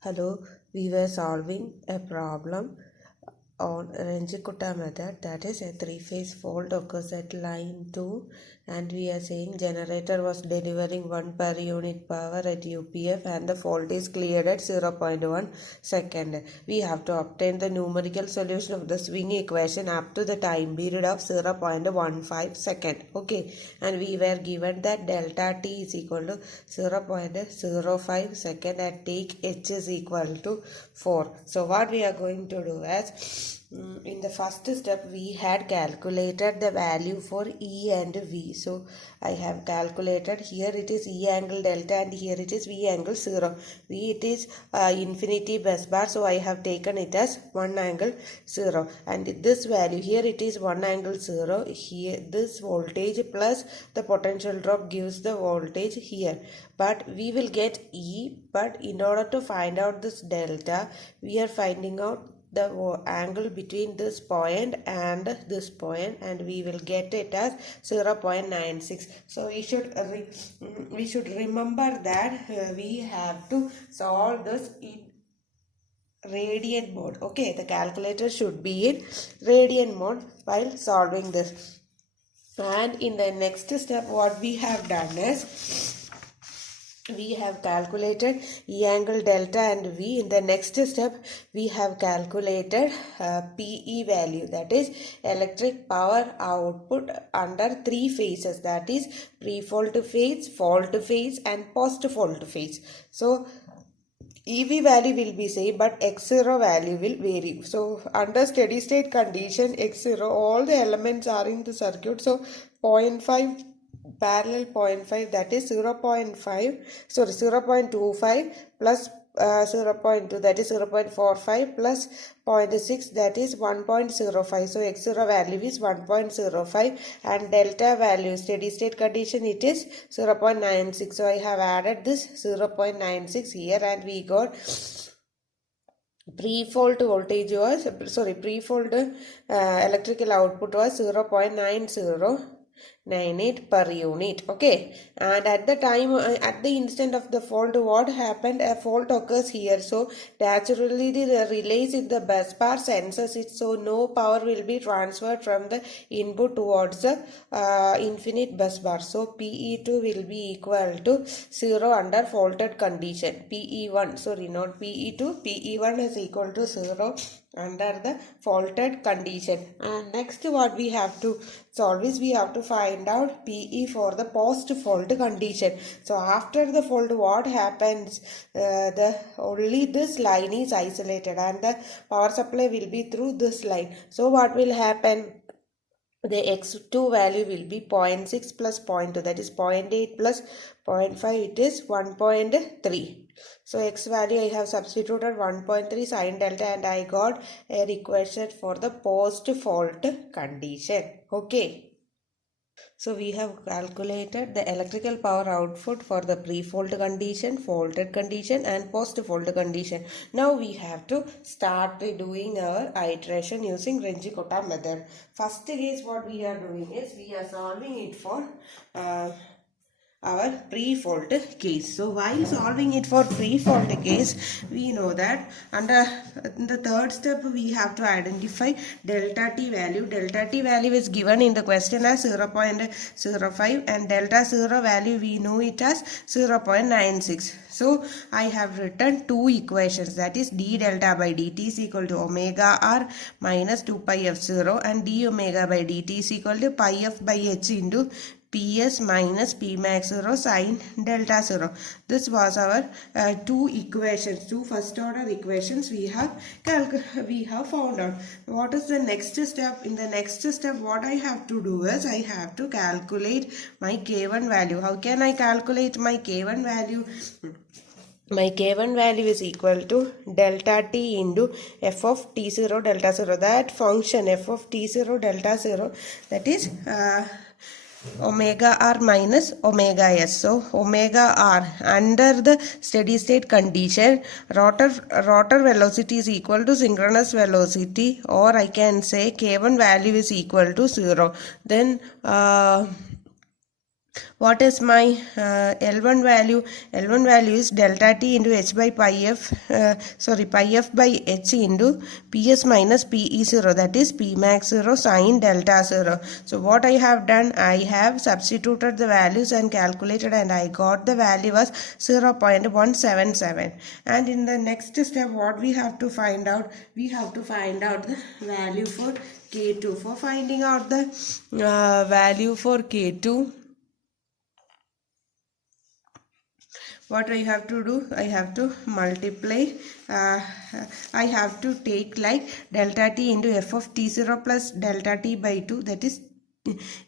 Hello, we were solving a problem on Renjikuta method, that is a three-phase fault occurs at line 2, and we are saying generator was delivering 1 per unit power at UPF and the fault is cleared at 0.1 second. We have to obtain the numerical solution of the swing equation up to the time period of 0.15 second. Okay, and we were given that delta t is equal to 0.05 second and take h is equal to 4. So what we are going to do is, in the first step we had calculated the value for E and V. So I have calculated, here it is E angle delta and here it is V angle 0. V it is infinity bus bar, so I have taken it as 1 angle 0, and this value here it is 1 angle 0. Here this voltage plus the potential drop gives the voltage here, but we will get E. But in order to find out this delta, we are finding out the angle between this point and this point, and we will get it as 0.96. so we should remember that we have to solve this in radian mode. Okay, the calculator should be in radian mode while solving this. And in the next step what we have done is, we have calculated E angle delta and V. In the next step we have calculated PE value, that is electric power output under 3 phases, that is pre-fault phase, fault phase and post-fault phase. So EV value will be same, but X0 value will vary. So under steady state condition X0, all the elements are in the circuit, so 0.5 parallel 0.5, that is 0.25 plus 0.2, that is 0.45 plus 0.6, that is 1.05. so X0 value is 1.05 and delta value steady state condition it is 0.96. so I have added this 0.96 here, and we got pre-fault voltage was, pre-fault electrical output was 0.9098 per unit. Okay, and at the time, at the instant of the fault, what happened? A fault occurs here, so naturally the relays in the bus bar senses it, so no power will be transferred from the input towards the infinite bus bar. So PE2 will be equal to 0 under faulted condition. PE1, sorry, not PE2, PE1 is equal to 0 under the faulted condition. And next what we have to solve is, we have to find out PE for the post-fault condition. So after the fault what happens, only this line is isolated and the power supply will be through this line. So what will happen? The X2 value will be 0.6 plus 0.2, that is 0.8 plus 0.5, it is 1.3. So X value I have substituted 1.3 sin delta and I got a equation for the post-fault condition. Okay. So we have calculated the electrical power output for the pre-fault condition, faulted condition and post-fault condition. Now we have to start doing our iteration using Renji-Kotta method. First case what we are doing is, we are solving it for our pre-fault case. So while solving it for pre-fault case, we know that under the third step we have to identify delta t value. Delta t value is given in the question as 0.05 and delta 0 value we know it as 0.96. So I have written two equations, that is d delta by dt is equal to omega r minus 2 pi f0 and d omega by dt is equal to pi f by h into Ps minus P max 0 sin delta 0. This was our two equations, two first order equations we have found out. What is the next step? In the next step what I have to do is, I have to calculate my K1 value. How can I calculate my K1 value? My K1 value is equal to delta t into f of t0 delta 0. That function f of t0 delta 0, that is omega r minus omega s. So omega r under the steady state condition, rotor velocity is equal to synchronous velocity, or I can say K1 value is equal to 0. Then What is my L1 value? L1 value is delta T into H by pi F, pi F by H into Ps minus Pe0, that is P max 0 sine delta 0. So what I have done, I have substituted the values and calculated, and I got the value as 0.177. And in the next step, what we have to find out? We have to find out the value for K2. For finding out the value for K2, what I have to do, I have to multiply, I have to take like delta t into f of t0 plus delta t by 2, that is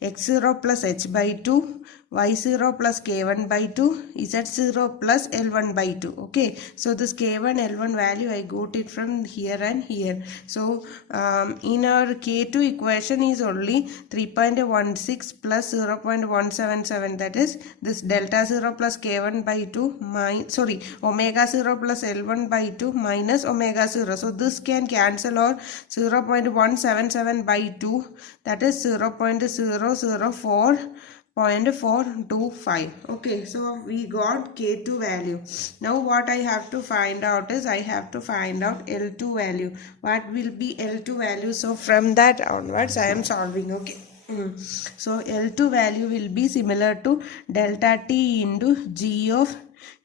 x0 plus h by 2, y0 plus k1 by 2, z0 plus l1 by 2. Okay, so this k1 l1 value I got it from here and here. So in our k2 equation is only 3.16 plus 0.177, that is this delta 0 plus k1 by 2 omega 0 plus l1 by 2 minus omega 0. So this can cancel, or 0.177 by 2, that is 0.004.425. Okay, so we got K2 value. Now what I have to find out is, I have to find out L2 value. What will be L2 value? So from that onwards I am solving. Okay. So L2 value will be similar to delta T into G of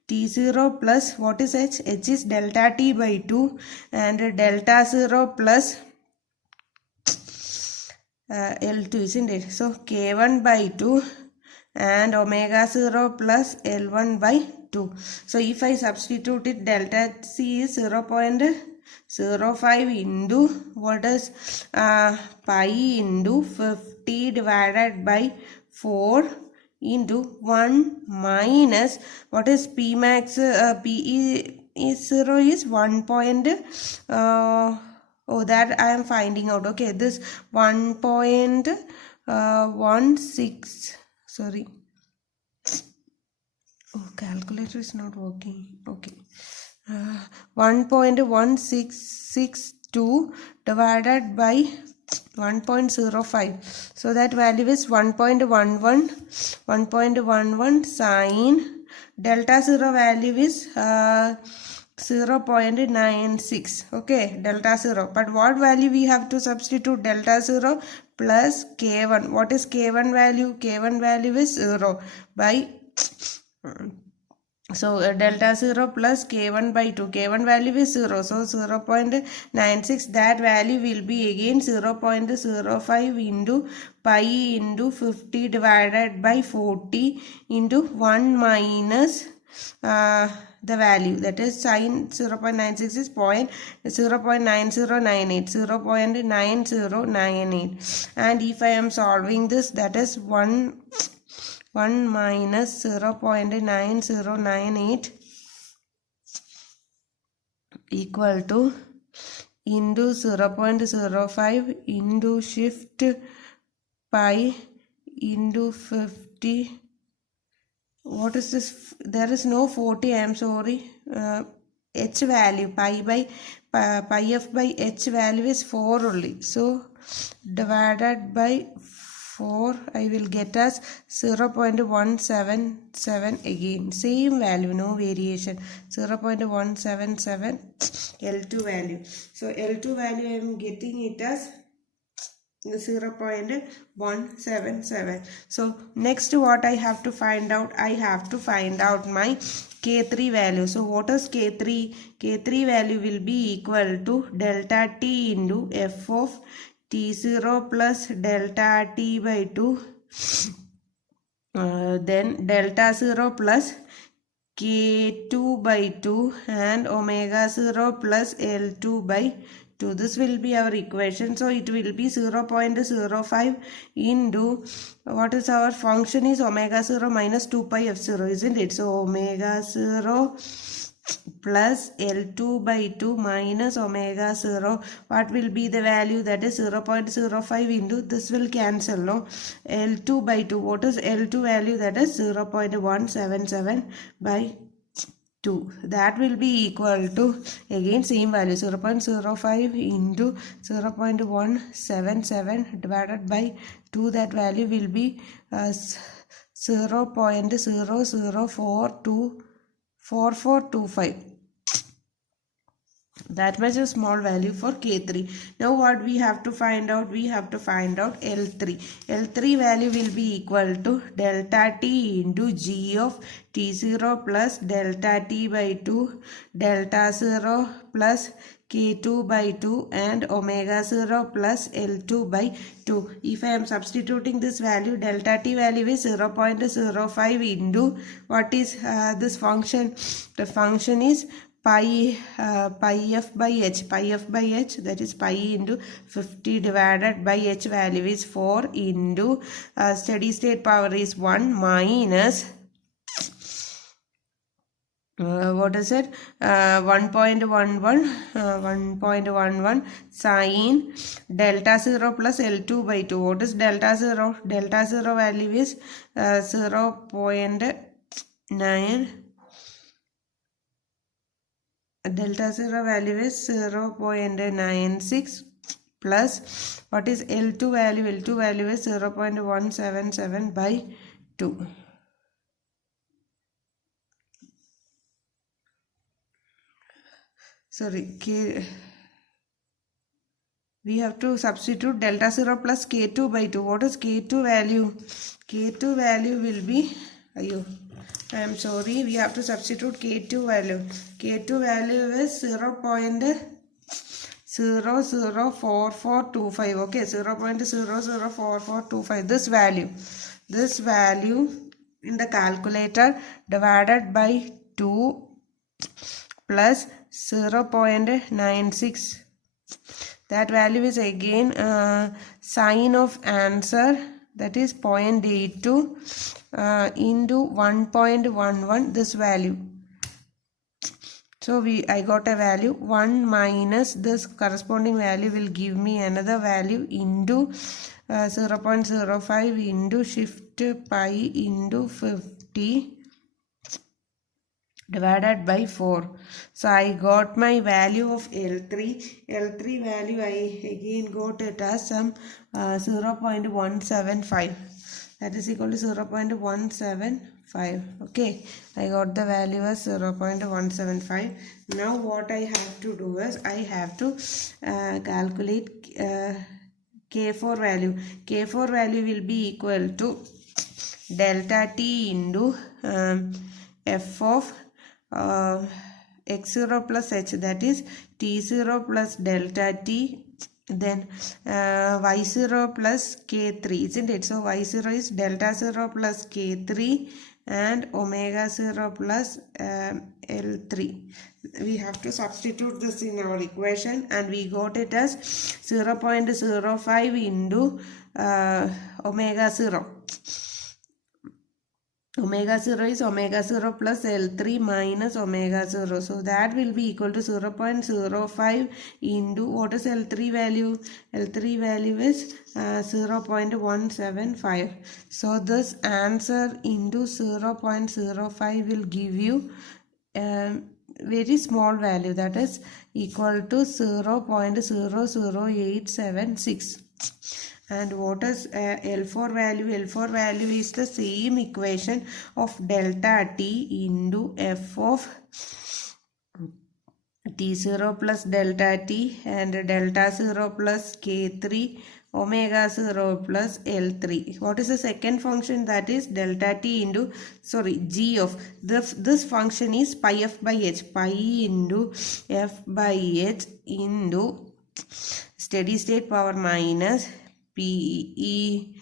T0 plus what is H? H is delta T by 2, and delta 0 plus L2, isn't it? So K1 by 2 and omega 0 plus L1 by 2. So if I substitute it, delta C is 0.05 into what is pi into 50 divided by 4 into 1 minus what is P max, Pe is 0 is 1. Oh, that I am finding out. Okay, this 1.16, sorry. Oh, calculator is not working. Okay. 1.1662 divided by 1.05. So that value is 1.11 sine delta 0 value is 0.96. Okay, delta 0. But what value we have to substitute? Delta 0 plus K1. What is K1 value? K1 value is 0 by so delta 0 plus k1 by 2. K1 value is 0. So 0.96. That value will be again 0.05 into pi into 50 divided by 40 into 1 minus the value, that is sine 0.96 is 0.9098, 0.9098. And if I am solving this, that is 1 minus 0.9098 equal to into 0.05 into shift pi into 50. What is this? There is no 40, I am sorry. H value, pi f by h value is 4 only. So divided by 4, I will get as 0.177 again. Same value, no variation. 0.177 L2 value. So L2 value I am getting it as 0.177. So next what I have to find out? I have to find out my K3 value. So what is K3? K3 value will be equal to delta T into f of T0 plus delta T by 2. Then delta 0 plus K2 by 2 and omega 0 plus L2 by 2. This will be our equation. So it will be 0.05 into what is our function is omega 0 minus 2 pi f0, isn't it? So omega 0 plus L2 by 2 minus omega 0. What will be the value? That is 0.05 into this will cancel, no? L2 by 2. What is L2 value? That is 0.177 by 2. That will be equal to again same value 0.05 into 0.177 divided by 2. That value will be 0.004425. That much a small value for K3. Now what we have to find out? We have to find out L3. L3 value will be equal to delta T into G of T0 plus delta T by 2 delta 0 plus K2 by 2 and omega 0 plus L2 by 2. If I am substituting this value, delta T value is 0.05 into what is this function? The function is pi f by h, that is pi into 50 divided by h value is 4 into steady state power is 1 minus what is it 1.11 sine delta 0 plus L2 by 2. What is delta 0? Delta 0 value is 0.9. Delta 0 value is 0.96 plus what is L2 value? L2 value is 0.177 by 2. Sorry, we have to substitute delta 0 plus K2 by 2. What is K2 value? K2 value will be, I am sorry, we have to substitute K2 value. K2 value is 0.004425. Okay, 0.004425. This value in the calculator divided by 2 plus 0.96. That value is again sign of answer, that is 0.82 into 1.11 this value. So I got a value 1 minus this corresponding value will give me another value into 0.05 into shift pi into 50 divided by 4. So I got my value of L3. L3 value I again got it as some 0.175. That is equal to 0.175. Okay, I got the value as 0.175. Now what I have to do is I have to calculate K4 value. K4 value will be equal to delta T into f of x0 plus h, that is t0 plus delta t, then y0 plus k3, isn't it? So y0 is delta 0 plus k3 and omega 0 plus L3. We have to substitute this in our equation and we got it as 0.05 into omega 0. Omega 0 is omega 0 plus L3 minus omega 0. So that will be equal to 0.05 into what is L3 value? L3 value is 0.175. So this answer into 0.05 will give you very small value, that is equal to 0.00876. And what is L4 value? L4 value is the same equation of delta T into f of T0 plus delta T and delta 0 plus K3 omega 0 plus L3. What is the second function? That is delta T into, G of this function is pi f by h, pi into f by h into steady state power minus PE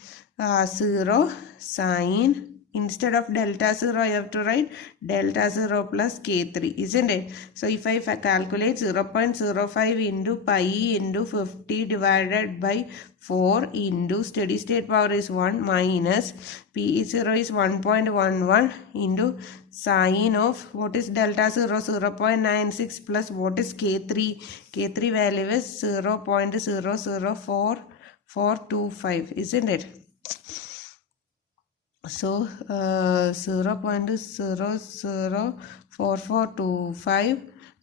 0 sine, instead of delta 0 I have to write delta 0 plus K3, isn't it? So if I calculate 0.05 into pi into 50 divided by 4 into steady state power is 1 minus PE0 is 1.11 into sine of what is delta 0? 0.96 plus what is K3? K3 value is 0.00425, isn't it? So 0.004425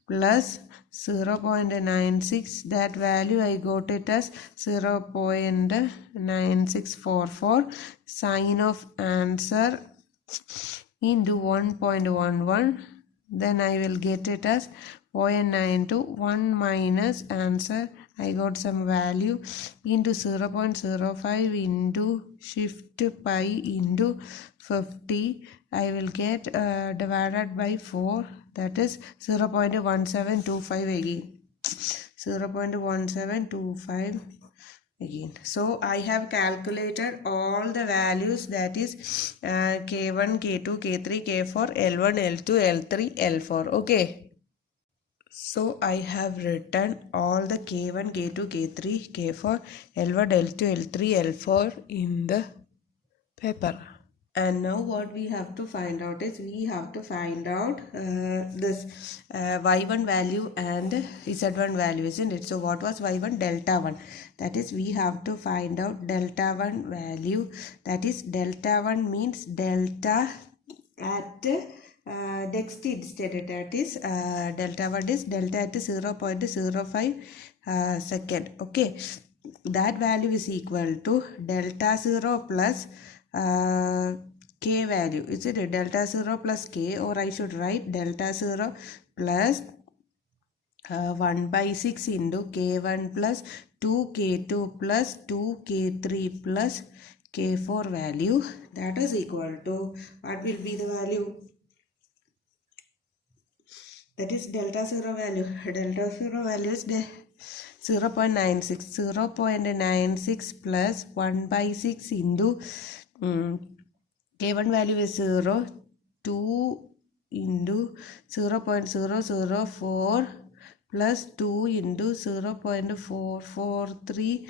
plus 0.96, that value I got it as 0.9644. Sign of answer into 1.11, then I will get it as 0.92 minus answer. I got some value into 0.05 into shift pi into 50. I will get divided by 4, that is 0.1725 again. 0.1725 again. So I have calculated all the values, that is k1, k2, k3, k4, l1, l2, l3, l4. Okay. So I have written all the k1, k2, k3, k4, l1, l2, l3, l4 in the paper. And now what we have to find out is we have to find out this y1 value and z1 value, isn't it? So what was y1? Delta 1. That is, we have to find out delta 1 value. That is, delta 1 means delta at next instant. That is, delta 1 is delta at 0.05 second. Okay. That value is equal to delta 0 plus k value. Is it delta 0 plus k, or I should write delta 0 plus 1 by 6 into k1 plus 2k2 plus 2k3 plus k4 value. That is equal to, what will be the value? That is delta 0 value. Delta 0 value is 0.96. 0.96 plus 1 by 6 into k1 value is 0, 2 into 0.004 plus 2 into 0.443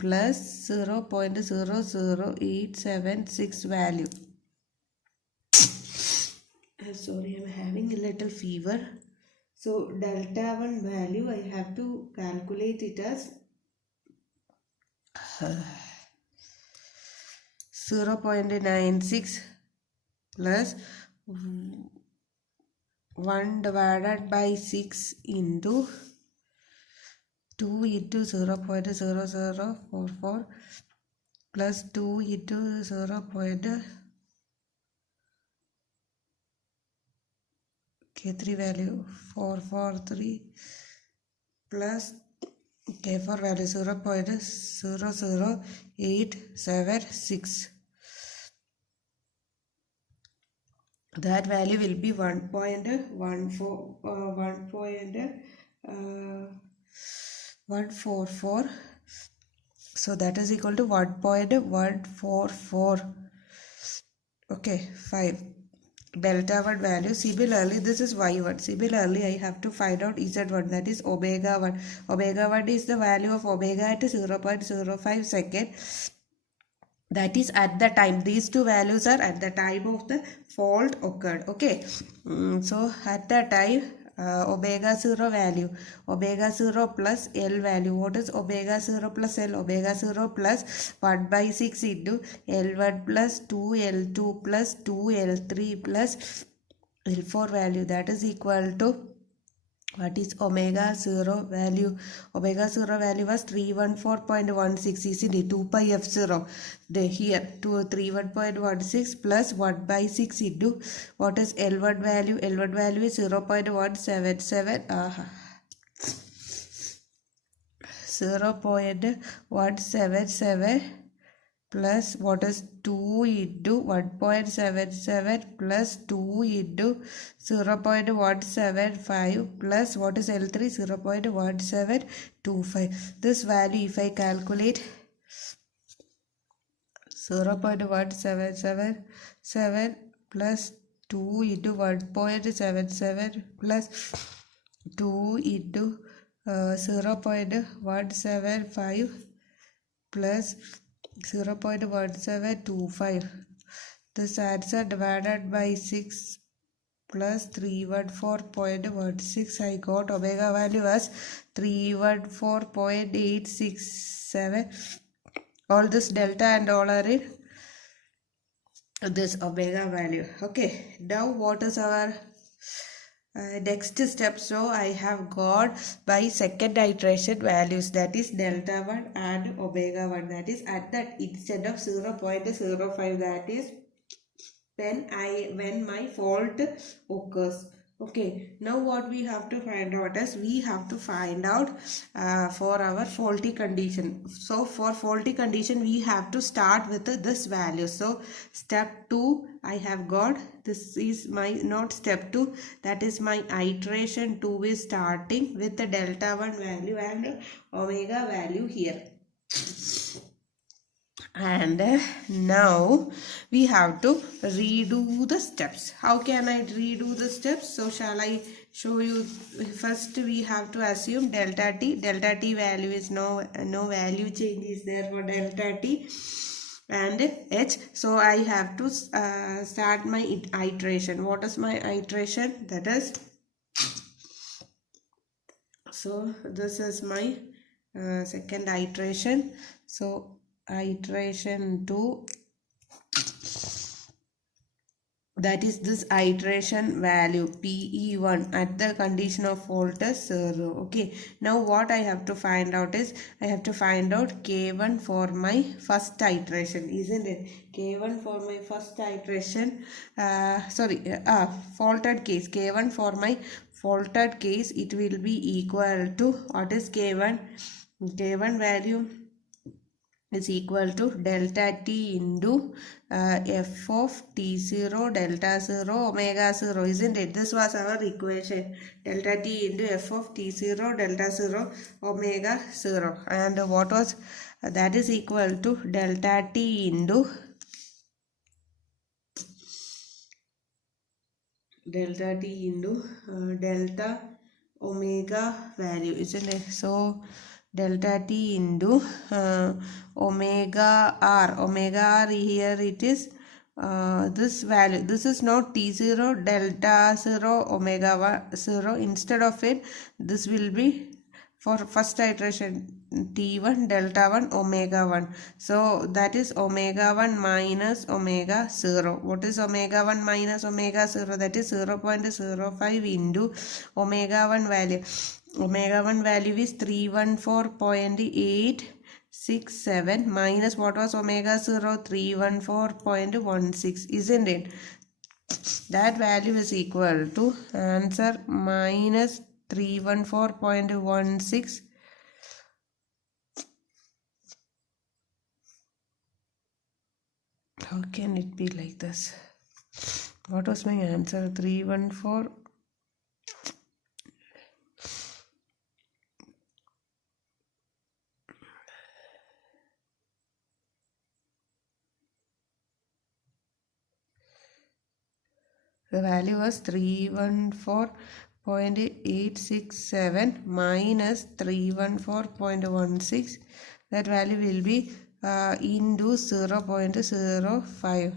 plus 0.00876 value. Sorry, I'm having a little fever. So delta 1 value, I have to calculate it as 0.96 plus 1 divided by 6 into 2 into 0.0044 plus 2 into 0.k3 value 443 plus k4 value 0.00876. That value will be 1.144. So that is equal to 1.144. Okay, 5. Delta 1 value. Similarly, this is y1. Similarly, I have to find out z1, that is omega 1. Omega 1 is the value of omega at 0.05 second. That is at the time. These two values are at the time of the fault occurred. Okay. So at the time, omega 0 value, omega 0 plus L value. What is omega 0 plus L? Omega 0 plus 1 by 6 into L1 plus 2 L2 plus 2 L3 plus L4 value. That is equal to, what is omega 0 value? Omega 0 value was 314.16, isn't it? 2 pi f0. Here 314.16 plus 1 by 6 into, what is L1 value? L1 value is 0.177. 0.177 plus, what is 2 into 1.77 plus 2 into 0.175 plus, what is L3? 0.1725. This value, if I calculate 0.1777 plus 2 into 1.77 plus 2 into 0.175 plus 0.1725. This answer divided by 6 plus 314.16. I got omega value as 314.867. All this delta and all are in this omega value. Okay, now what is our next step? So I have got by second iteration values, that is delta 1 and omega 1, that is at that instant of 0.05, that is when my fault occurs. Okay, now what we have to find out is we have to find out for our faulty condition. So for faulty condition we have to start with this value. So step 2 I have got, this is my not step 2, that is my iteration 2 is starting with the delta 1 value and omega value here. And now we have to redo the steps. How can I redo the steps? So shall I show you? First we have to assume delta t value is no value change is there for delta t and h. So I have to start my iteration. What is my iteration? That is, so this is my second iteration. So iteration 2, that is this iteration value PE1 at the condition of fault is 0. Okay, now what I have to find out is I have to find out K1 for my first iteration, isn't it? K1 for my first iteration, faulted case, K1 for my faulted case, it will be equal to, what is K1? K1 value is equal to delta t into f of t0 delta 0 omega 0, isn't it? This was our equation, delta t into f of t0 delta 0 omega 0, and what was that is equal to delta t into delta omega value, isn't it? So delta t into omega r here it is this value, this is not t0 delta 0 omega 0, instead of it this will be for first iteration t1 delta 1 omega 1. So that is omega 1 minus omega 0. What is omega 1 minus omega 0? That is 0.05 into omega 1 value. Omega 1 value is 314.867 minus what was omega 0? 314.16, isn't it? That value is equal to answer minus 314.16. How can it be like this? What was my answer? 314. The value was 314.867 minus 314.16. That value will be into 0.05.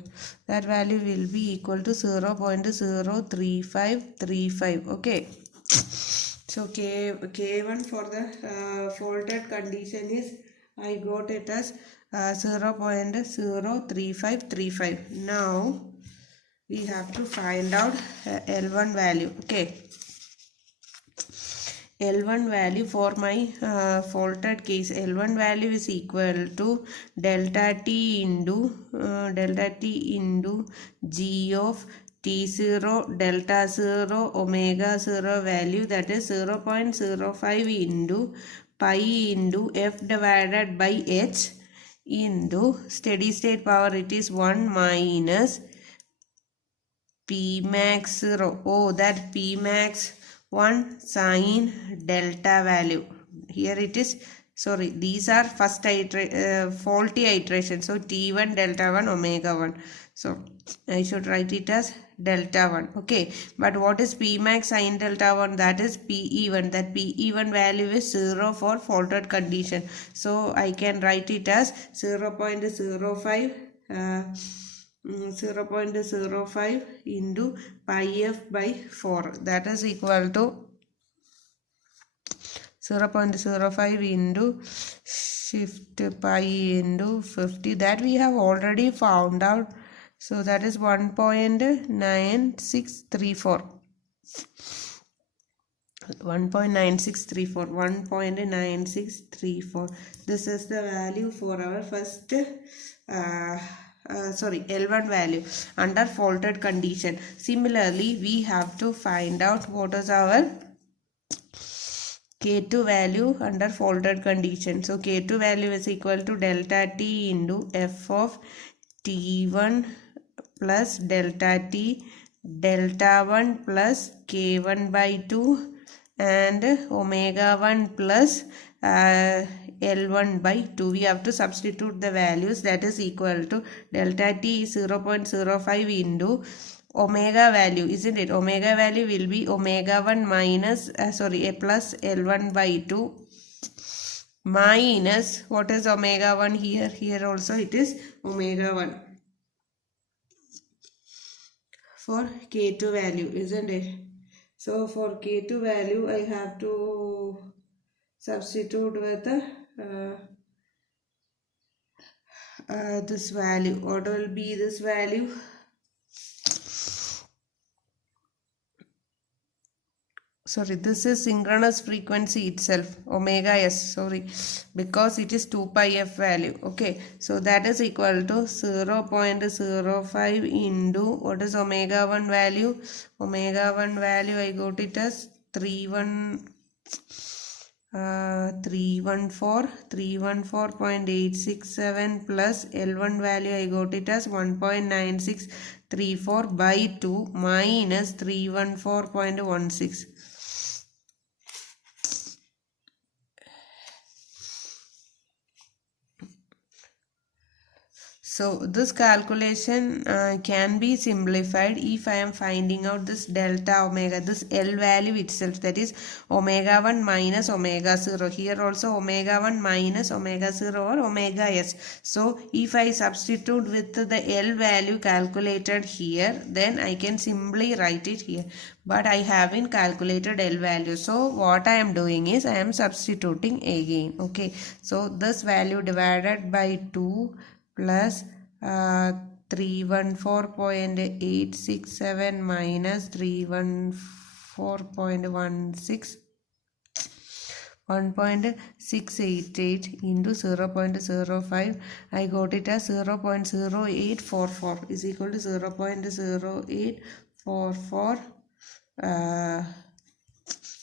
That value will be equal to 0.03535. Okay. So K1 for the faulted condition is, I got it as 0.03535. Now we have to find out L1 value. Okay, L1 value for my faulted case, L1 value is equal to delta t into g of t0 delta 0 omega 0 value, that is 0.05 into pi into f divided by h into steady state power, it is 1 minus P max 0. Oh, that P max 1 sine delta value. Here it is. Sorry, these are first faulty iteration. So T1 delta 1 omega 1. So I should write it as delta 1. Okay. But what is P max sine delta 1? That is PE1. That PE1 value is 0 for faulted condition. So I can write it as 0.05. 0.05 into pi f by 4, that is equal to 0.05 into shift pi into 50, that we have already found out. So that is 1.9634. 1.9634. This is the value for our first L1 value under faulted condition. Similarly, we have to find out what is our K2 value under faulted condition. So K2 value is equal to delta T into F of T1 plus delta T, delta 1 plus K1 by 2 and omega 1 plus L1 by 2. We have to substitute the values, that is equal to delta T is 0.05 into omega value, isn't it? Omega value will be omega 1 minus a plus L1 by 2 minus what is omega 1 here? Here also it is omega 1 for K2 value, isn't it? So for K2 value I have to substitute with this value. What will be this value? This is synchronous frequency itself, omega s, because it is 2 pi f value. Okay, so that is equal to 0.05 into what is omega 1 value? Omega 1 value I got it as 314.867 plus L1 value I got it as 1.9634 by 2 minus 314.16. So this calculation can be simplified if I am finding out this delta omega, this L value itself, that is omega 1 minus omega 0. Here also omega 1 minus omega 0 or omega s. So if I substitute with the L value calculated here, then I can simply write it here. But I haven't calculated L value. So what I am doing is I am substituting again. Okay. So this value divided by 2 plus 314.867 minus 314.16, 1.688 into 0.05. I got it as 0.0844 is equal to 0.0844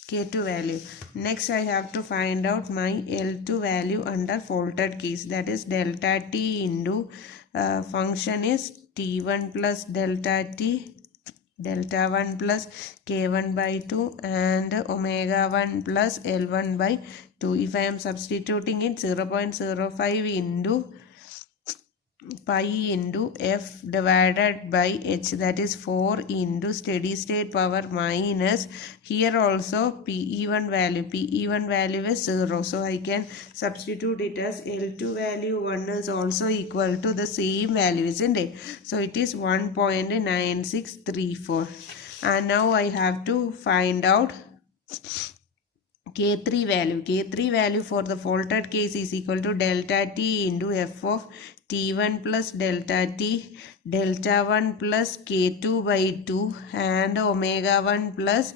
K2 value. Next I have to find out my L2 value under faulted case, that is delta T into function is T1 plus delta T, delta 1 plus K1 by 2 and omega 1 plus L1 by 2. If I am substituting it, 0.05 into pi into f divided by h, that is 4 into steady state power minus, here also PE1 value is 0, so I can substitute it as L2 value 1 is also equal to the same value, isn't it? So it is 1.9634. and now I have to find out K3 value. K3 value for the faulted case is equal to delta T into f of T1 plus delta T, delta 1 plus K2 by 2 and omega 1 plus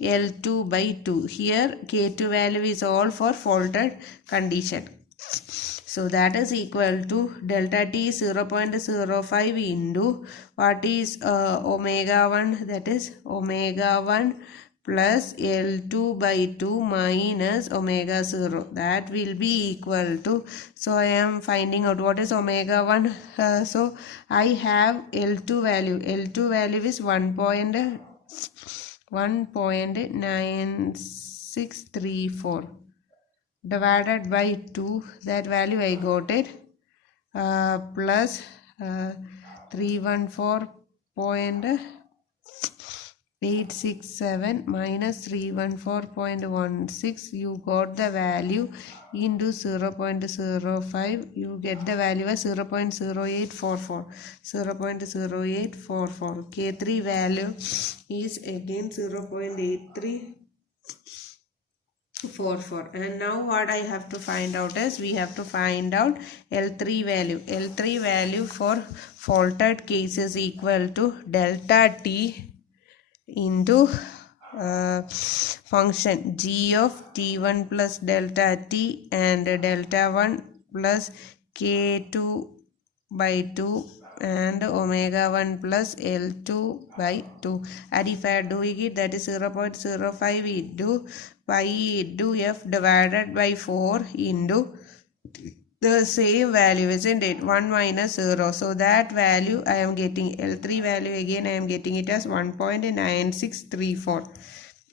L2 by 2. Here K2 value is all for faulted condition. So that is equal to delta T 0.05 into what is omega 1, that is omega 1 plus L2 by 2 minus omega 0, that will be equal to, so I am finding out what is omega 1. So I have L2 value is 1.9634 divided by 2, that value I got it, plus 314.867 minus 314.16, you got the value into 0.05, you get the value as 0.0844. K3 value is again 0.8344. and now what I have to find out is, we have to find out L3 value for faulted case is equal to delta T into function g of T1 plus delta T and delta 1 plus K2 by 2 and omega 1 plus L2 by 2. And if I are doing it, that is 0.05 into pi into f divided by 4 into the same value, isn't it? 1 minus 0. So that value I am getting, L3 value again I am getting it as 1.9634.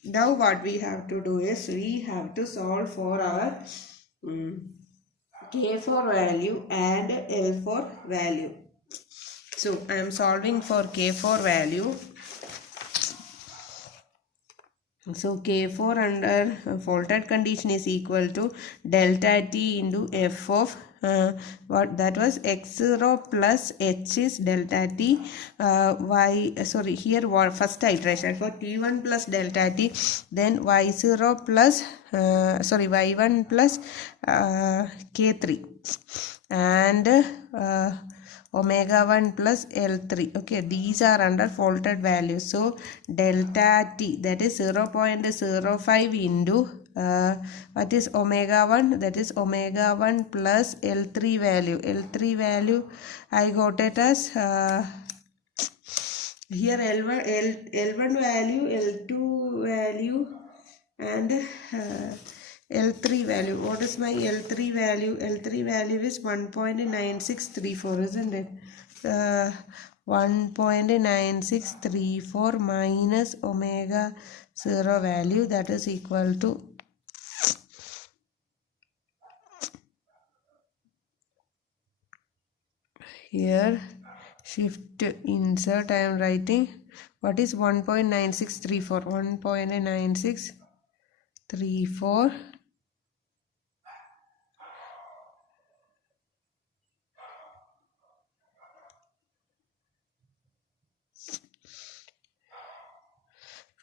Now what we have to do is we have to solve for our K4 value and L4 value. So I am solving for K4 value. So K4 under faulted condition is equal to delta T into F of what that was x0 plus h is delta T here first iteration for T1 plus delta T, then y0 plus y1 plus K3 and omega 1 plus L3. Okay, these are under faulted values. So delta T, that is 0.05 into what is omega 1, that is omega 1 plus L3 value. L3 value I got it as here L1 value, L2 value and L3 value. What is my L3 value? L3 value is 1.9634, isn't it? 1.9634 minus omega 0 value, that is equal to here shift insert I am writing what is 1.9634. 1.9634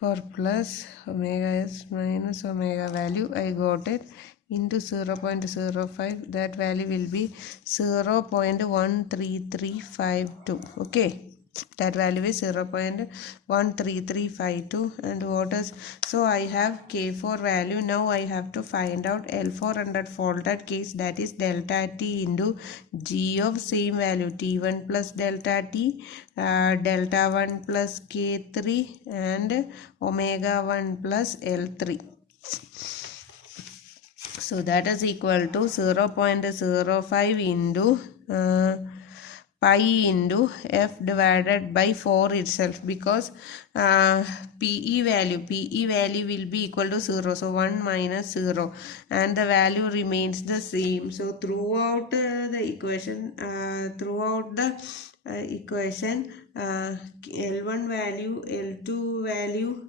for plus omega s minus omega value I got it into 0.05, that value will be 0.13352. okay, that value is 0.13352. and what is, so I have K4 value. Now I have to find out L4 under faulted case, that is delta T into G of same value T1 plus delta T, delta 1 plus K3 and omega 1 plus L3. So that is equal to 0.05 into pi into f divided by 4 itself, because PE value will be equal to 0. So 1 minus 0 and the value remains the same. So throughout the equation, L1 value, L2 value,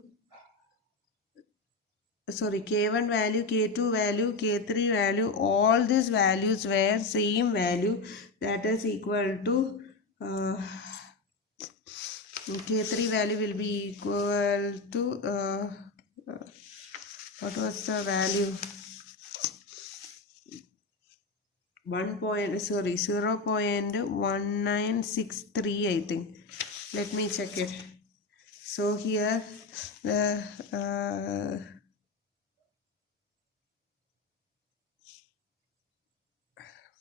K1 value, K2 value, K3 value, all these values were same value, that is equal to K3 value will be equal to what was the value? 0.1963 I think. Let me check it. So here the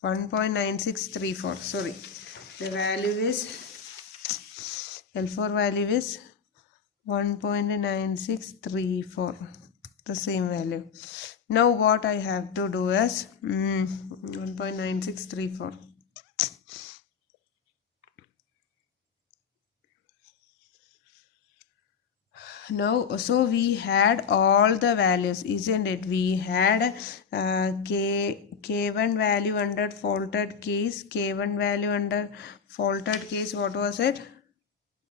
1.9634, sorry, the value is L4 value is 1.9634, the same value. Now what I have to do is 1.9634. Now, so we had all the values, isn't it? We had K1 value under faulted case, K1 value under faulted case, what was it?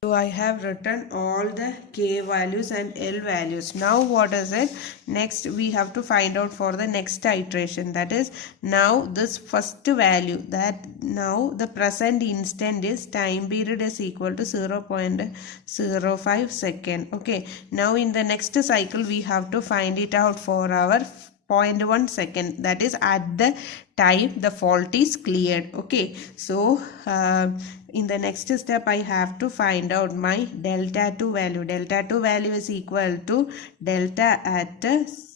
So I have written all the K values and L values. Now what is it? Next we have to find out for the next iteration. That is, now this first value, that now the present instant is time period is equal to 0.05 second. Okay. Now in the next cycle we have to find it out for our 0.1 second, that is at the time the fault is cleared. Okay, so in the next step I have to find out my delta 2 value. Delta 2 value is equal to delta at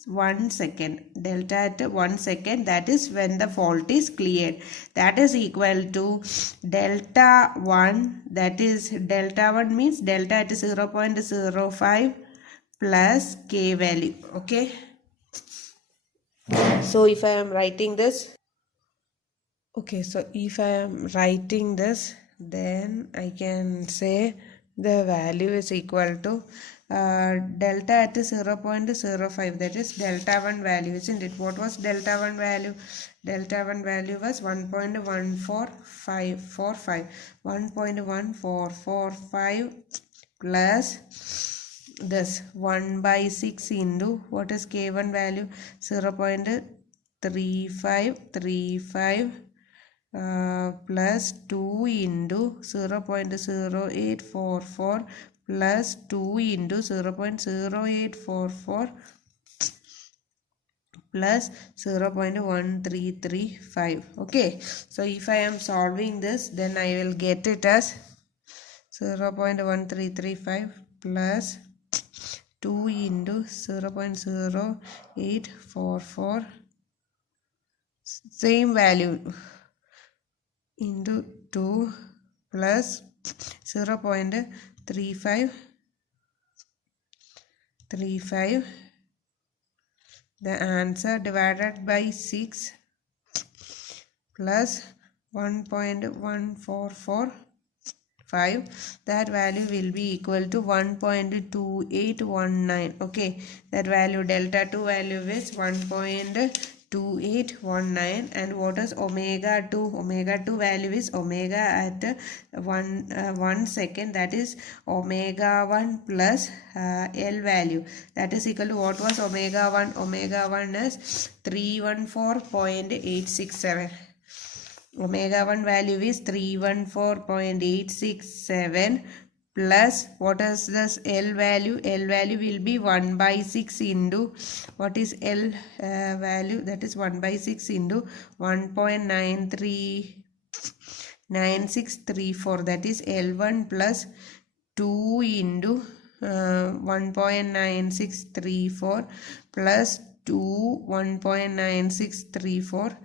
1 second. Delta at 1 second, that is when the fault is cleared, that is equal to delta 1, that is delta 1 means delta at 0.05 plus k value. Okay, so if I am writing this, okay, so if I am writing this, then I can say the value is equal to delta at 0.05, that is delta 1 value, isn't it? What was delta 1 value? Delta 1 value was 1.14545. 1.1445 plus this 1 by 6 into what is k1 value? 0.3535 plus 2 into 0.0844 plus 2 into 0.0844 plus 0.1335. Okay, so if I am solving this, then I will get it as 0.1335 plus 2 into 0.0844, same value, into 2 plus 0.3535. The answer divided by 6 plus 1.1445, that value will be equal to 1.2819. Okay, that value delta 2 value is 1.2819. and what is omega 2? Omega 2 value is omega at 1 second, that is omega 1 plus L value, that is equal to what was omega 1? Omega 1 is 314.867. Omega 1 value is 314.867 plus what is this L value? L value will be 1 by 6 into what is L value? That is 1 by 6 into 1.9634, that is L1 plus 2 into 1.9634 plus 2 1.9634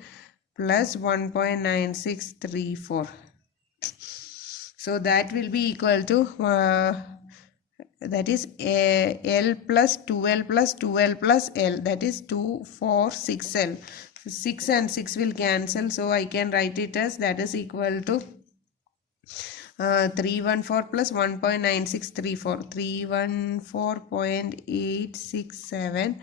plus 1.9634. So that will be equal to that is L plus 2L plus 2L plus L, that is 2, 4, 6L. 6 and 6 will cancel, so I can write it as that is equal to 314 plus 1.9634, 314.867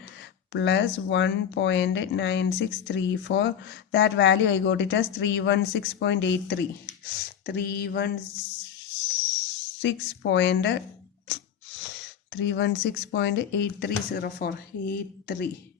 plus 1.9634, that value I got it as 316.83. 316.8304, 83.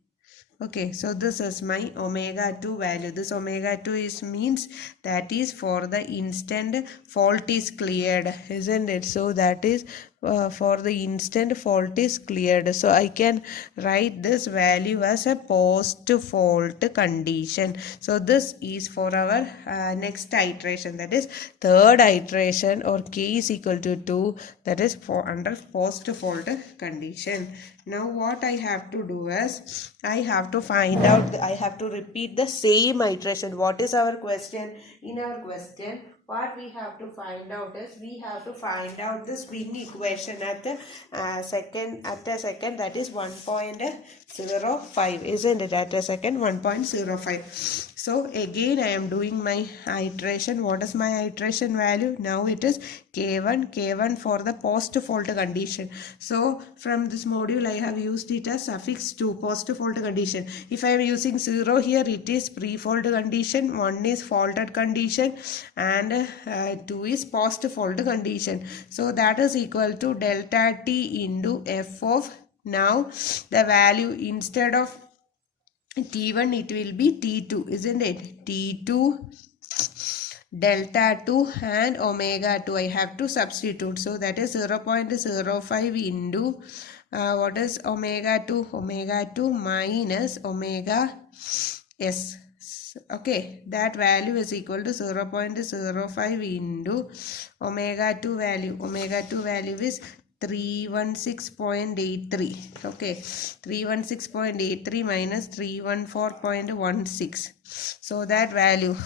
Okay, so this is my omega 2 value. This omega 2 is means that is for the instant fault is cleared, isn't it? So that is for the instant fault is cleared. So I can write this value as a post fault condition. So this is for our next iteration, that is third iteration, or k is equal to 2, that is for under post fault condition. Now what I have to do is I have to find out, I have to repeat the same iteration. What is our question? In our question, what we have to find out is we have to find out the swing equation at the second, that is 1.05, isn't it? At a second 1.05. So again I am doing my iteration. What is my iteration value? Now it is K1 for the post fault condition. So from this module I have used it as suffix to post fault condition. If I am using 0 here, it is pre-fault condition, 1 is faulted condition, and 2 is post fault condition. So that is equal to delta T into F of, now the value instead of T1 it will be T2, isn't it? T2 delta 2 and omega 2 I have to substitute. So that is 0.05 into what is omega 2? Omega 2 minus omega s. Okay, that value is equal to 0.05 into omega 2 value. Omega 2 value is 316.83. Okay, 316.83 minus 314.16. So that value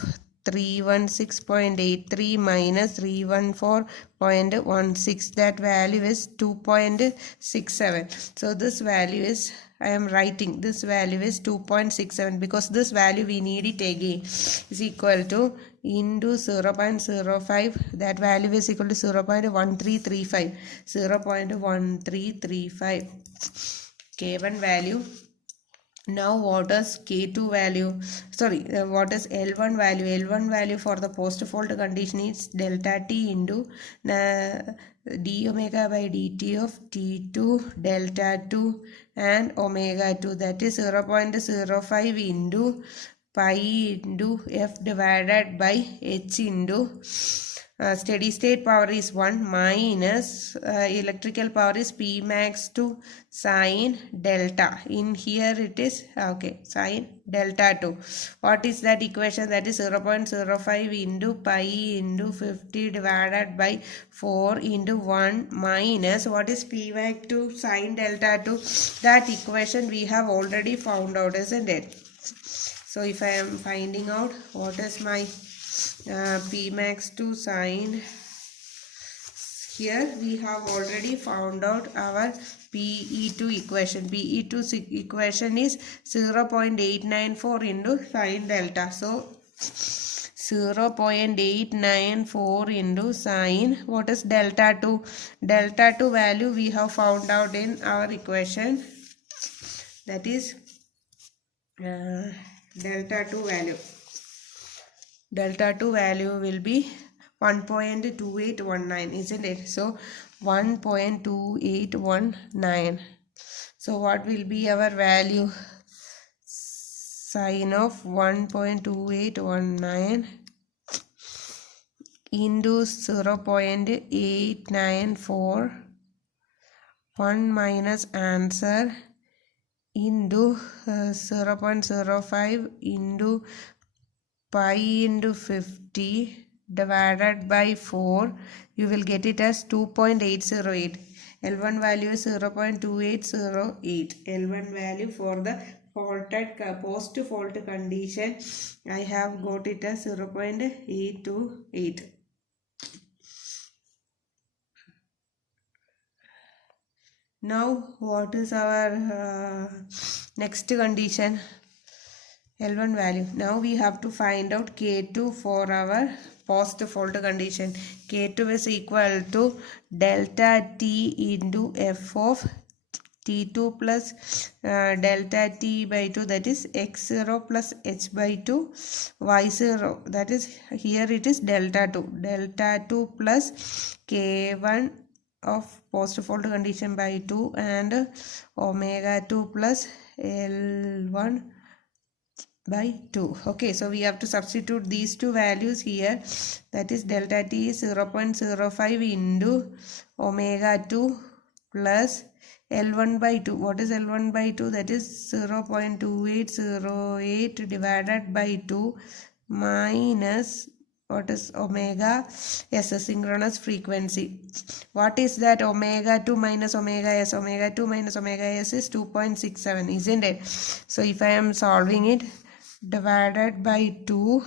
316.83 minus 314.16, that value is 2.67. So this value is, I am writing this value is 2.67 because this value we need it again is equal to into 0.05, that value is equal to 0.1335, 0.1335 K1 value. Now what is K2 value? Sorry, what is L1 value? L1 value for the post-fault condition is delta T into d omega by dt of T2 delta 2 and omega 2, that is 0.05 into pi into F divided by H into steady state power is 1 minus electrical power is P max to sine delta. In here it is okay, sine delta 2. What is that equation? That is 0.05 into pi into 50 divided by 4 into 1 minus what is P max to sine delta 2. That equation we have already found out, isn't it? So if I am finding out what is my P max to sine, here we have already found out our PE2 equation. PE2 equation is 0.894 into sine delta. So 0.894 into sine, what is delta 2? Delta 2 value we have found out in our equation, that is delta 2 value. Delta 2 value will be 1.2819, isn't it? So 1.2819. So what will be our value? Sine of 1.2819 into 0.894, 1 minus answer into 0.05 into pi into 50 divided by 4, you will get it as 2.808. L1 value is 0.2808. L1 value for the faulted post-fault condition, I have got it as 0.828. Now what is our next condition? L1 value. Now we have to find out K2 for our post-fault condition. K2 is equal to delta T into F of T2 plus delta T by 2, that is x0 plus h by 2 y0, that is here it is delta 2. Delta 2 plus K1 of post-fault condition by 2 and omega 2 plus L1 by 2. Okay, so we have to substitute these two values here, that is delta T is 0.05 into omega 2 plus L1 by 2. What is L1 by 2? That is 0.2808 divided by 2 minus what is omega s, synchronous frequency. What is that? Omega 2 minus omega s. Omega 2 minus omega s is 2.67, isn't it? So if I am solving it, divided by 2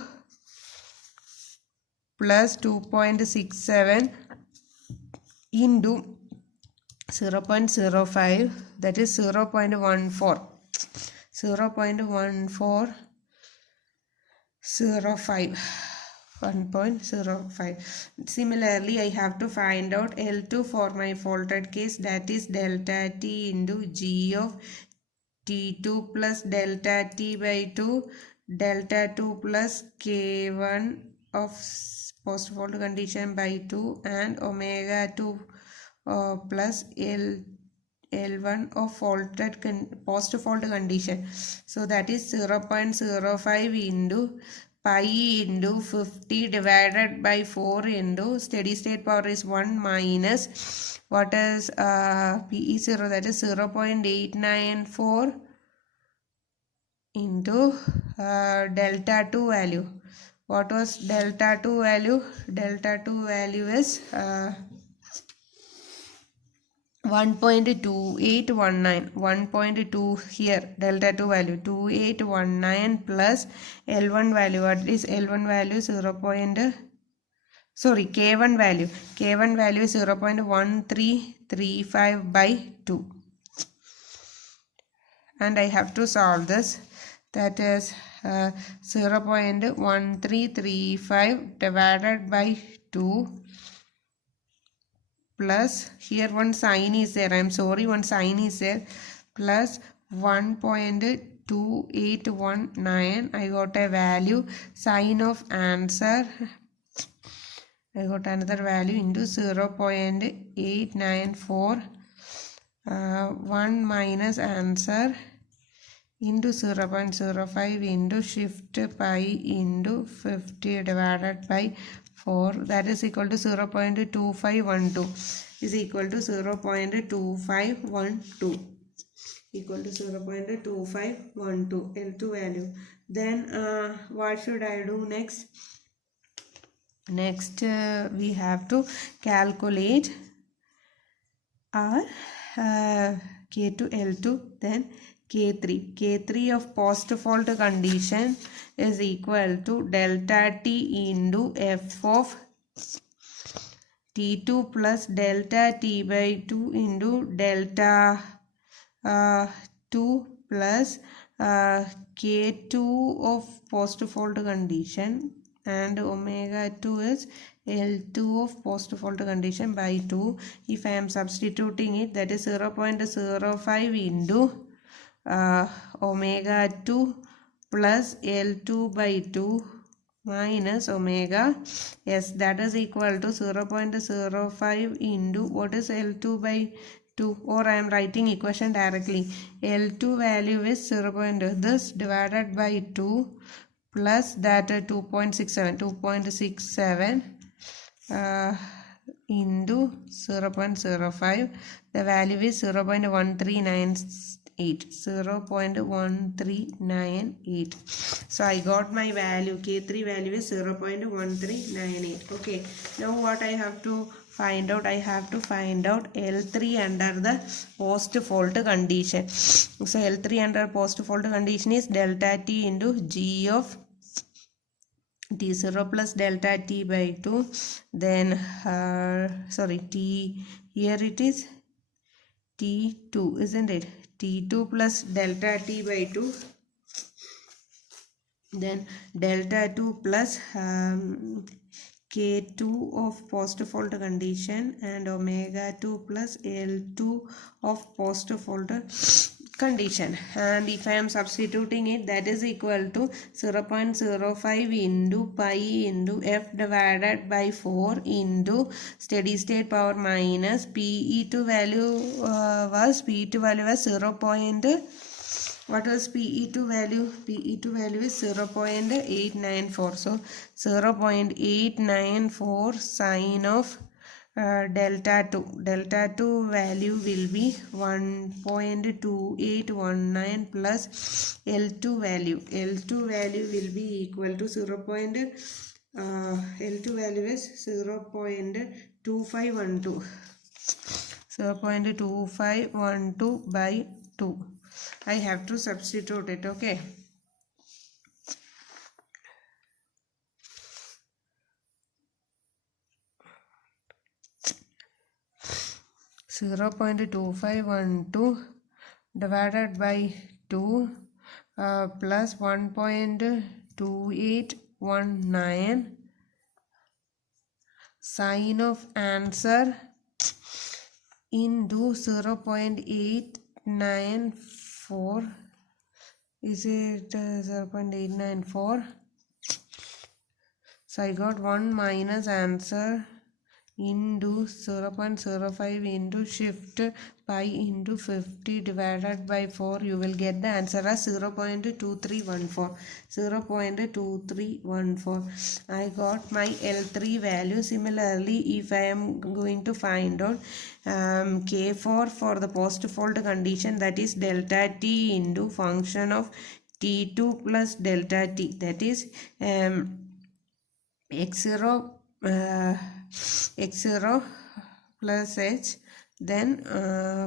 plus 2.67 into 0.05, that is 0.14, 0.1405, 1.05. Similarly, I have to find out L2 for my faulted case, that is delta T into G of T2 plus delta T by 2, delta 2 plus K1 of post-fault condition by 2 and omega 2 plus L1 of post-fault condition. So that is 0.05 into pi into 50 divided by 4 into steady state power is 1 minus what is PE0, that is 0.894 into delta 2 value. What was delta 2 value? Delta 2 value is 1.2819. 1.2 here, delta 2 value 2819 plus L1 value. What is L1 value? K1 value. K1 value is 0.1335 by 2. And I have to solve this. That is 0.1335 divided by 2 plus, here one sign is there, I am sorry, one sign is there, plus 1.2819. I got a value, sign of answer, I got another value into 0.894, 1 minus answer into 0.05 into shift pi into 50 divided by 4, that is equal to 0.2512 is equal to 0.2512 equal to 0.2512 L2 value. Then what should I do next? Next we have to calculate our K2 L2, then K3. K3 of post-fault condition is equal to delta T into F of T2 plus delta T by 2 into delta 2 plus K2 of post-fault condition, and omega 2 is L2 of post-fault condition by 2. If I am substituting it, that is 0.05 into omega 2 plus L2 by 2 minus omega s, that is equal to 0.05 into what is L2 by 2, or I am writing equation directly. L2 value is 0. This divided by 2 plus that 2.67 into 0.05, the value is 0.1398. So I got my value, K3 value is 0.1398. Okay, now what I have to find out? I have to find out L3 under the post fault condition. So L3 under post fault condition is delta T into G of T0 plus delta T by 2, then T, here it is T2, isn't it? T2 plus delta T by 2, then delta 2 plus K2 of post fault condition and omega 2 plus L2 of post fault condition. And if I am substituting it, that is equal to 0.05 into pi into f divided by 4 into steady state power minus PE2 value was 0. What was PE2 value? PE2 value is 0.894. So 0.894 sine of delta 2. Delta 2 value will be 1.2819 plus L2 value. L2 value will be equal to L2 value is 0.2512. 0.2512 by 2. I have to substitute it, okay. Zero 0.2512 divided by 2 plus 1.2819 sine of answer into 0.894. Is it 0.894? So I got 1 minus answer into 0.05 into shift pi into 50 divided by 4, you will get the answer as 0.2314. 0.2314. I got my L3 value. Similarly, if I am going to find out K4 for the post-fault condition, that is delta T into function of T2 plus delta T, that is x0 x0 plus h, then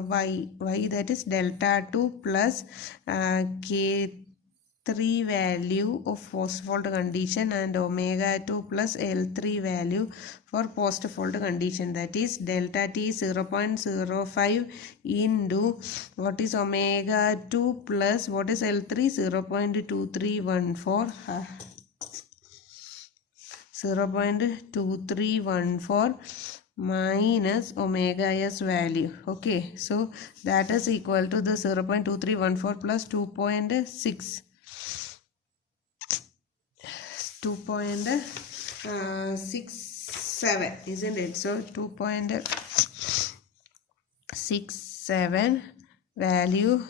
y that is delta 2 plus k3 value of post fault condition and omega 2 plus L3 value for post fault condition, that is delta t 0.05 into what is omega 2 plus what is L3 0.2314 0.2314 minus omega s value. Okay, so that is equal to the 0.2314 plus 2.6 2.67, isn't it? So 2.67 value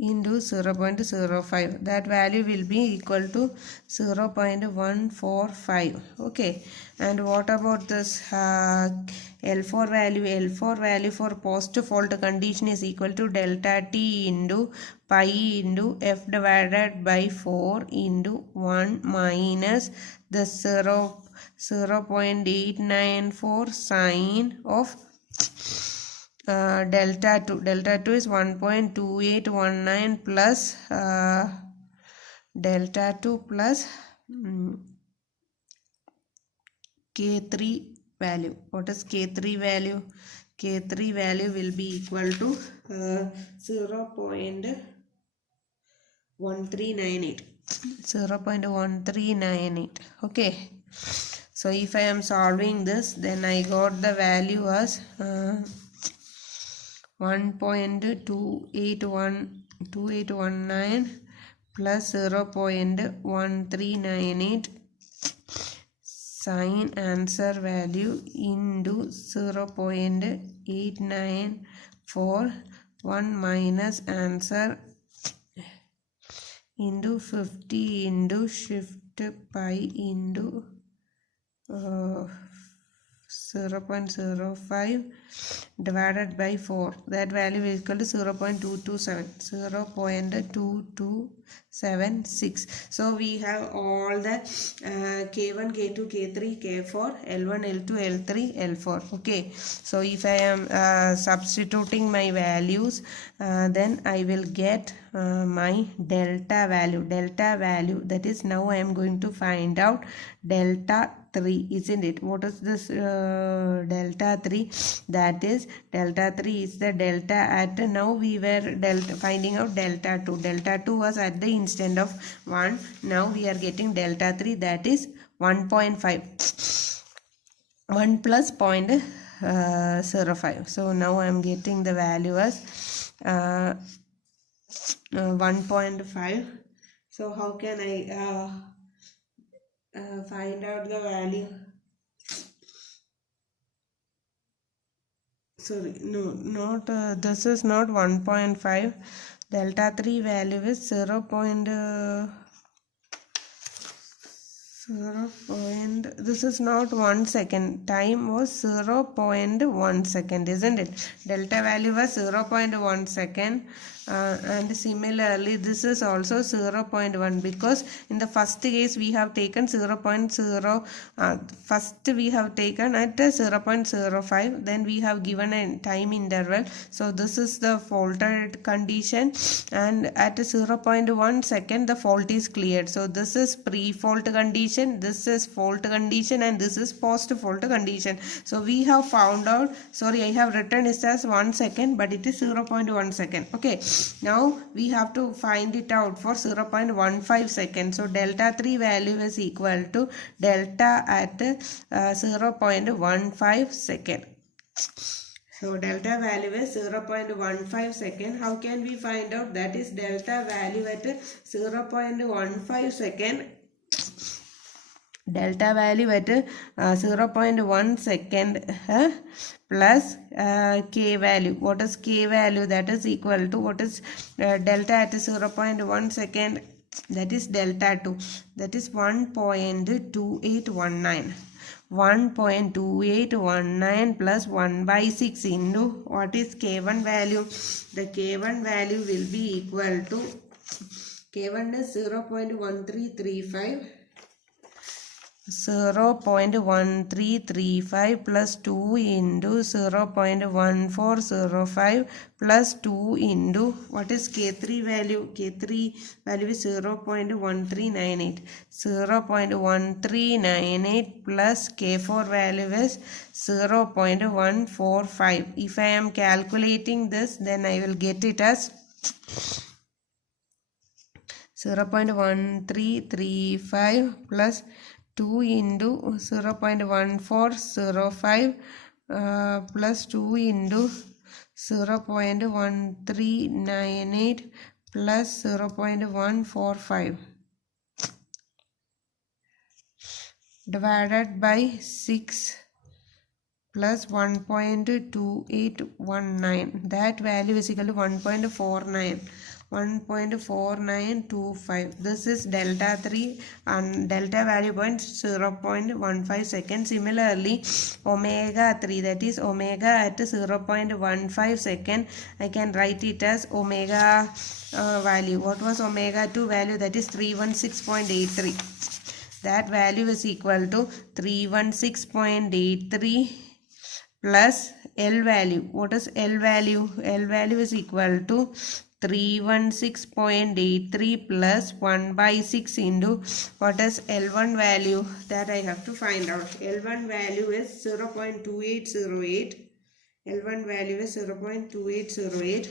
into 0.05, that value will be equal to 0.145. okay, and what about this L4 value? L4 value for post fault condition is equal to delta T into pi into f divided by 4 into 1 minus the 0.894 sine of delta 2. Delta 2 is 1.2819 plus delta 2 plus K3 value. What is K3 value? K3 value will be equal to 0.1398. 0.1398. okay, so if I am solving this, then I got the value as 1.2819 plus 0.1398 sine answer value into 0.894 1 minus answer into 50 into shift pi into 0.05 divided by 4, that value is equal to 0.276. so we have all the K1, K2, K3, K4, L1, L2, L3, L4. okay, so if I am substituting my values, then I will get my delta value, that is, now I am going to find out delta 3, isn't it? What is this delta 3? That is, delta 3 is the delta at, now we were finding out delta 2. Delta 2 was at the instant of 1. Now we are getting delta 3, that is 1.5. 1 plus 0.05. So now I am getting the value as 1.5. so how can I find out the value? Sorry, no, not this is not 1.5. delta 3 value is 0. 0. This is not 1 second. Time was 0.1 second, isn't it? Delta value was 0.1 second. And similarly, this is also 0.1, because in the first case we have taken 0.0. First we have taken at 0.05. Then we have given a time interval. So this is the faulted condition, and at 0.1 second the fault is cleared. So this is pre-fault condition, this is fault condition, and this is post-fault condition. So we have found out, sorry, I have written it as 1 second, but it is 0.1 second. okay, now we have to find it out for 0.15 seconds. So delta 3 value is equal to delta at 0.15 second. So delta value is 0.15 second. How can we find out? That is, delta value at 0.15 second. delta value at 0.1 second plus k value. What is k value? That is equal to what is delta at 0.1 second, that is delta 2, that is 1.2819. 1.2819 plus 1 by 6 into what is k1 value? The k1 value will be equal to, k1 is 0.1335, 0.1335 plus 2 into 0.1405 plus 2 into what is k3 value? K3 value is 0.1398. 0.1398 plus k4 value is 0.145. If I am calculating this, then I will get it as 0.1335 plus 2 into 0.1405 plus 2 into 0.1398 plus 0.145 divided by 6 plus 1.2819. That value is equal to 1.4925. This is delta 3 and delta value point 0.15 seconds. Similarly, omega 3, that is omega at 0.15 second, I can write it as omega value. What was omega 2 value? That is 316.83. That value is equal to 316.83 plus L value. What is L value? L value is equal to 316.83 plus 1 by 6 into what is L1 value? That I have to find out. L1 value is 0.2808. L1 value is 0.2808.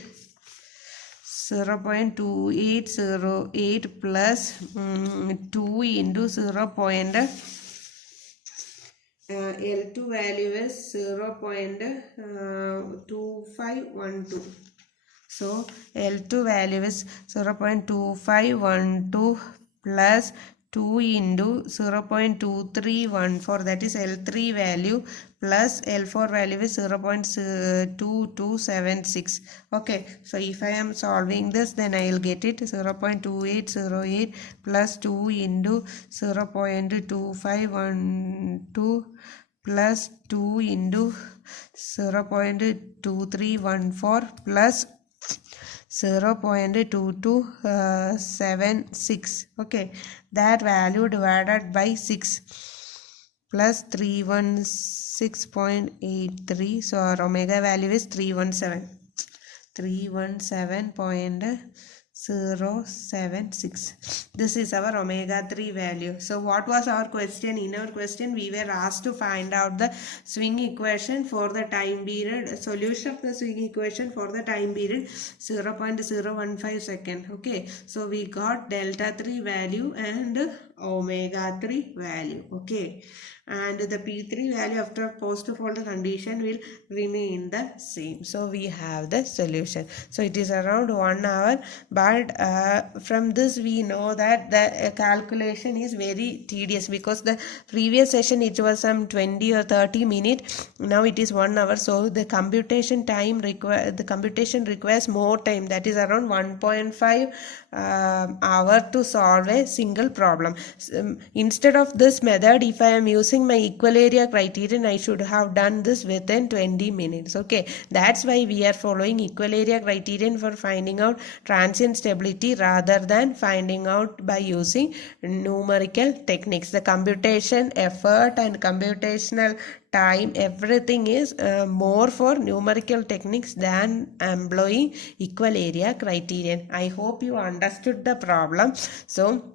0.2808 plus 2 into 0. L2 value is 0.2512. So L2 value is 0.2512 plus 2 into 0.2314, that is L3 value, plus L4 value is 0.2276. Okay, so if I am solving this, then I will get it 0.2808 plus 2 into 0.2512 plus 2 into 0.2314 plus 0.2276. Okay, that value divided by 6 plus 316.83. So our omega value is 317.076. This is our omega 3 value. So what was our question? In our question, we were asked to find out the swing equation for the time period, solution of the swing equation for the time period 0.015 second. Okay, so we got delta 3 value and omega 3 value. Okay, and the P3 value after post-fault condition will remain the same. So we have the solution. So it is around 1 hour, but from this we know that the calculation is very tedious, because the previous session it was some 20 or 30 minutes. Now it is 1 hour. So the computation requires more time, that is around 1.5 hour to solve a single problem. Instead of this method, if I am using my equal area criterion, I should have done this within 20 minutes. Okay, that's why we are following equal area criterion for finding out transient stability rather than finding out by using numerical techniques. The computation effort and computational time, everything is more for numerical techniques than employing equal area criterion. I hope you understood the problem. So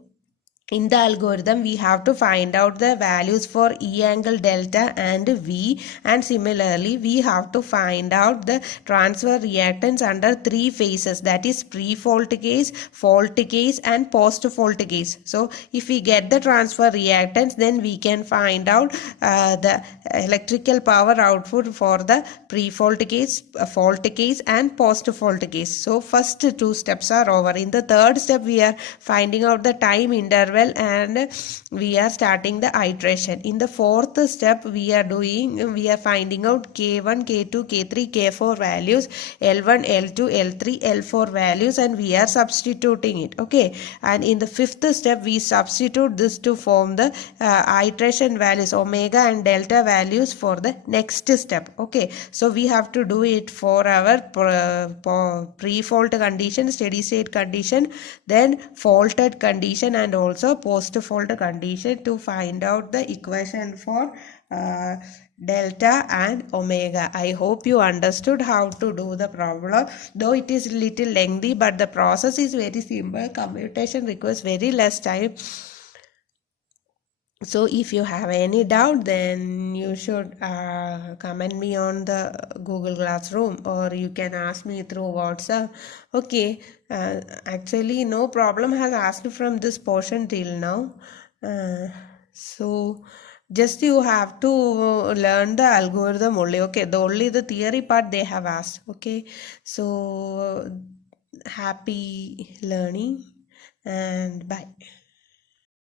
in the algorithm, we have to find out the values for E angle delta and V, and similarly we have to find out the transfer reactance under 3 phases, that is pre-fault case, fault case and post-fault case. So if we get the transfer reactance, then we can find out the electrical power output for the pre-fault case, fault case and post-fault case. So first 2 steps are over. In the third step, we are finding out the time interval table and we are starting the iteration. In the fourth step, we are finding out K1, K2, K3, K4 values, L1, L2, L3, L4 values, and we are substituting it. Okay, and in the fifth step, we substitute this to form the iteration values, omega and delta values for the next step. Okay, so we have to do it for our pre-fault condition, steady state condition, then faulted condition, and also post-fault condition to find out the equation for delta and omega. I hope you understood how to do the problem, though it is little lengthy, but the process is very simple. Computation requires very less time. So if you have any doubt, then you should comment me on the Google Classroom, or you can ask me through WhatsApp. Okay, actually no problem has asked from this portion till now. So just you have to learn the algorithm only. Okay, only the theory part they have asked. Okay, so happy learning and bye.